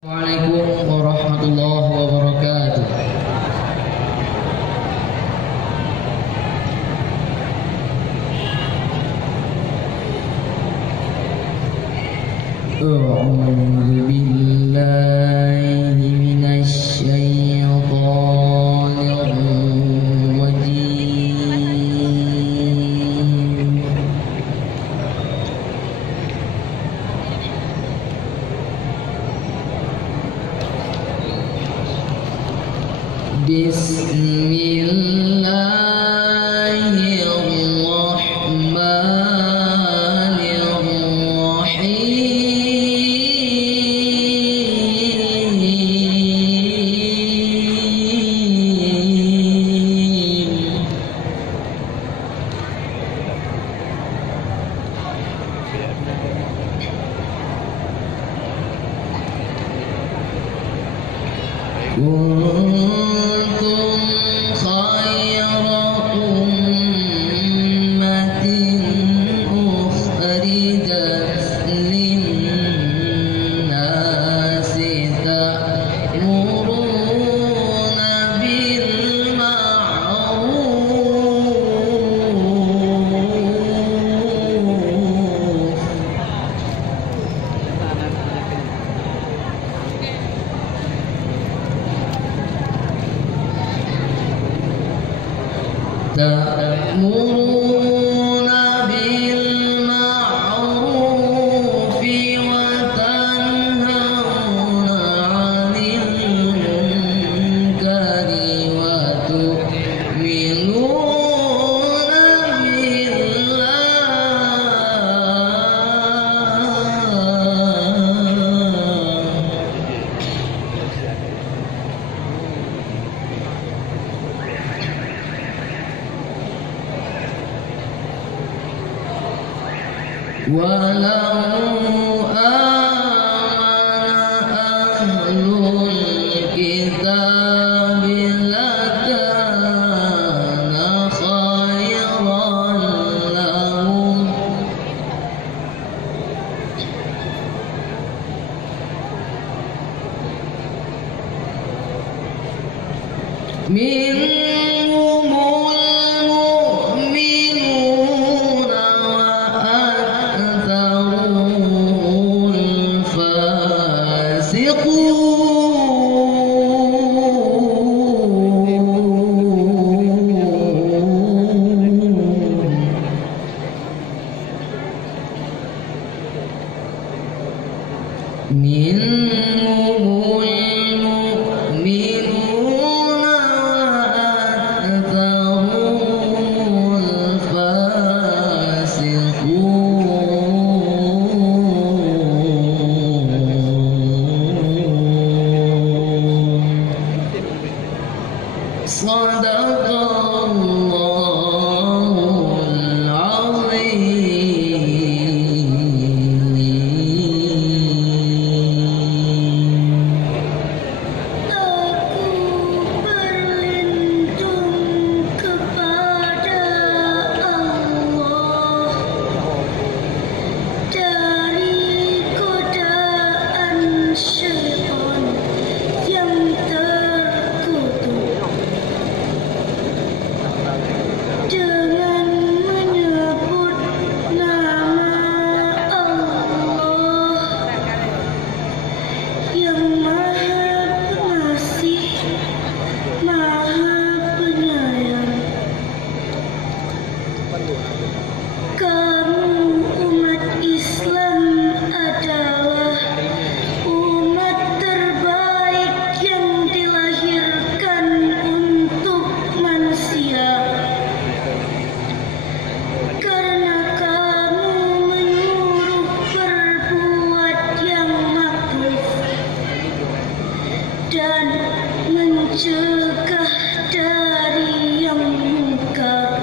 Assalamualaikum warahmatullahi wabarakatuh. A'udzu billahi minasy syaithanir rajim. Kuntum khayra ummatin ukhrijat lin-nasi ta'muruna bil ma'ruf ta'muruna bil ma'rufi wa tanhauna 'anil munkari wa tu'minuna billah. Walau amana ahlul kitab lakana khayran lahum minhumul mu'minuna mencegah dari yang munkar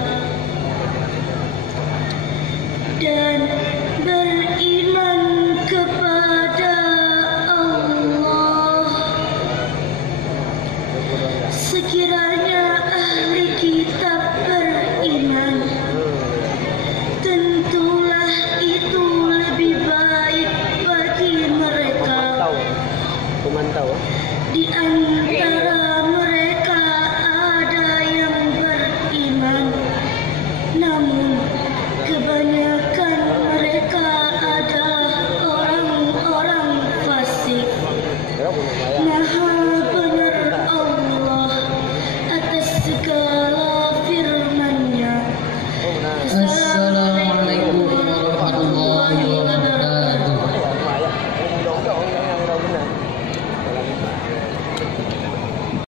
dan beriman kepada Allah. Sekiranya ahli kitab beriman, tentulah itu lebih baik bagi mereka pemantau. Di antara mereka ada yang beriman, namun